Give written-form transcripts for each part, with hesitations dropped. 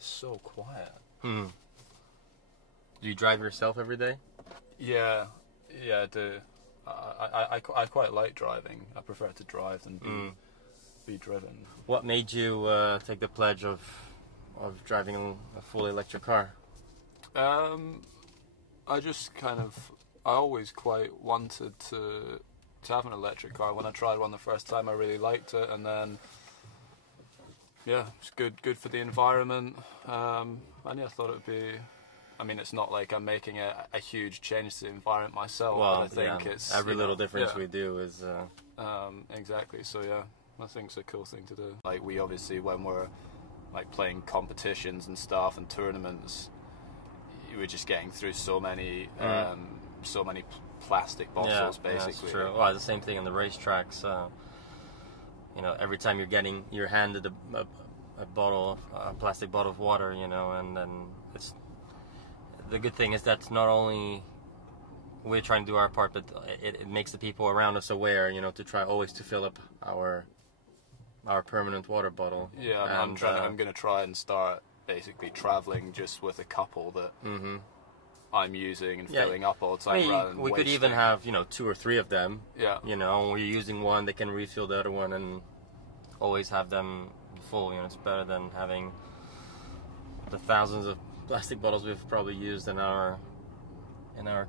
It's so quiet. Do you drive yourself every day? Yeah, I do. I quite like driving. I prefer to drive than be driven. What made you take the pledge of driving a fully electric car? I just kind of, I always quite wanted to have an electric car. When I tried one the first time, I really liked it, and then yeah, it's good for the environment. And yeah, I thought it'd be. I mean, it's not like I'm making a huge change to the environment myself. Well, but I think it's every little difference we do is. Exactly. So yeah, I think it's a cool thing to do. Like we obviously, when we're like playing competitions and stuff and tournaments, we're just getting through so many plastic bottles, basically. Yeah, that's true. Well, the same thing on the racetracks. You know, every time you're handed a plastic bottle of water, you know, and then it's. The good thing is that not only we're trying to do our part, but it makes the people around us aware, you know, to try always to fill up our permanent water bottle. Yeah, I'm going to try and start basically traveling just with a couple that I'm using and filling up all the time. Rather than we could even have, you know, 2 or 3 of them. Yeah. You know, when you're using one, they can refill the other one and always have them full. You know, it's better than having the thousands of plastic bottles we've probably used in our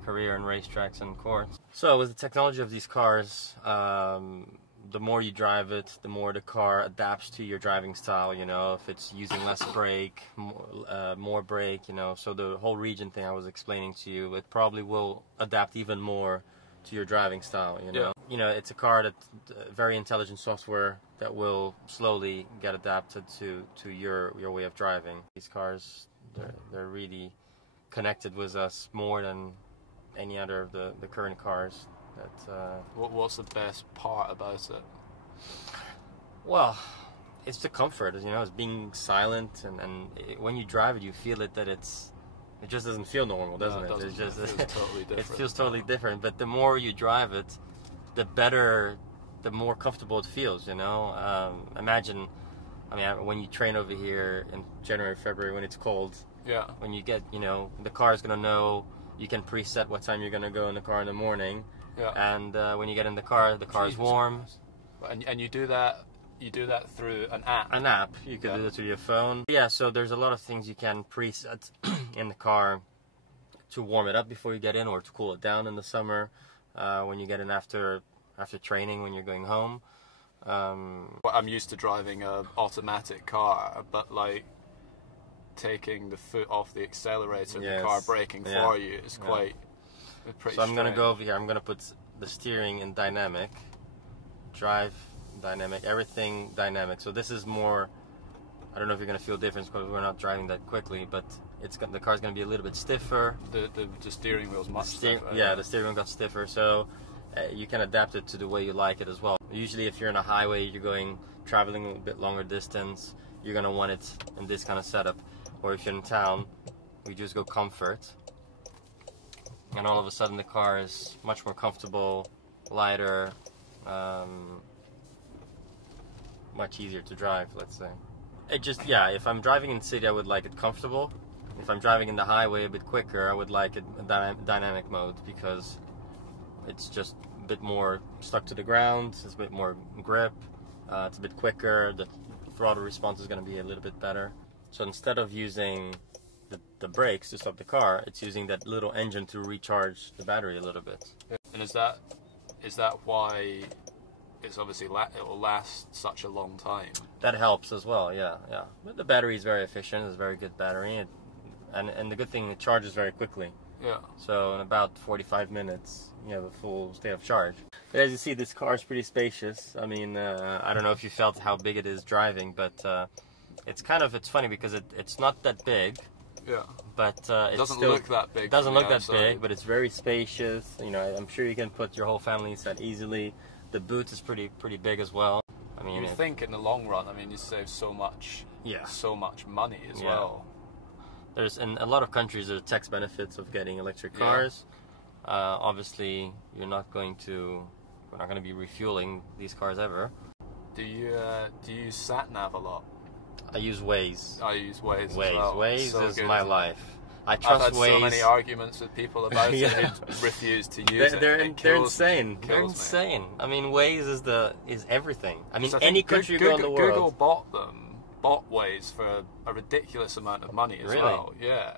career in racetracks and courts. So with the technology of these cars, the more you drive it, the more the car adapts to your driving style. You know, if it's using less brake, more brake, you know. So the whole region thing I was explaining to you, it probably will adapt even more to your driving style. You know, yeah. You know, it's a car that very intelligent software that will slowly get adapted to your way of driving. These cars. They're really connected with us more than any other of the current cars. What's the best part about it? Well, it's the comfort. You know, it's being silent, and when you drive it, you feel it that it just doesn't feel normal, doesn't it? It feels totally different. It feels totally different. But the more you drive it, the better, the more comfortable it feels. You know, imagine. I mean, when you train over here in January, February, when it's cold, yeah. When you get, you know, the car's gonna know. You can preset what time you're gonna go in the car in the morning, yeah. And when you get in the car is warm. And you do that through an app. An app. You can do that through your phone. Yeah. So there's a lot of things you can preset in the car to warm it up before you get in, or to cool it down in the summer when you get in after training when you're going home. Well, I'm used to driving an automatic car, but like taking the foot off the accelerator and the car braking for you is quite pretty So I'm going to go over here. I'm going to put the steering in dynamic, drive dynamic, everything dynamic. So this is more, I don't know if you're going to feel difference because we're not driving that quickly, but the car's going to be a little bit stiffer. The steering wheel's much stiffer. Yeah, the steering wheel got stiffer, so you can adapt it to the way you like it as well. Usually if you're in a highway, you're traveling a bit longer distance, you're going to want it in this kind of setup. Or if you're in town, we just go comfort. And all of a sudden the car is much more comfortable, lighter, much easier to drive, let's say. If I'm driving in the city, I would like it comfortable. If I'm driving in the highway a bit quicker, I would like it dynamic mode because it's just a bit more stuck to the ground, it's a bit more grip, it's a bit quicker, the throttle response is going to be a little bit better. So instead of using the brakes to stop the car, it's using that little engine to recharge the battery a little bit. And is that why it's obviously it will last such a long time? That helps as well, yeah. But the battery is very efficient, it's a very good battery, and the good thing, it charges very quickly. Yeah. So in about 45 minutes, you have a full state of charge. But as you see, this car is pretty spacious. I mean, I don't know if you felt how big it is driving, but it's funny because it's not that big. Yeah. But it doesn't look that big. It doesn't look that big, but it's very spacious. You know, I'm sure you can put your whole family inside easily. The boot is pretty big as well. I mean, you think in the long run, I mean, you save so much money as well. There's in a lot of countries there are tax benefits of getting electric cars. Obviously, we're not going to be refueling these cars ever. Do you use sat nav a lot? I use Waze. I use Waze as Waze. well. Waze So is good. my life. I I've trust had Waze. so many arguments with people about Yeah. it who refuse to use it. They're It kills me. insane. It They're kills me. insane. I mean, Waze is everything. I mean, So I think any country you go in the world. Google bought Waze for a ridiculous amount of money as Really? well. Yeah.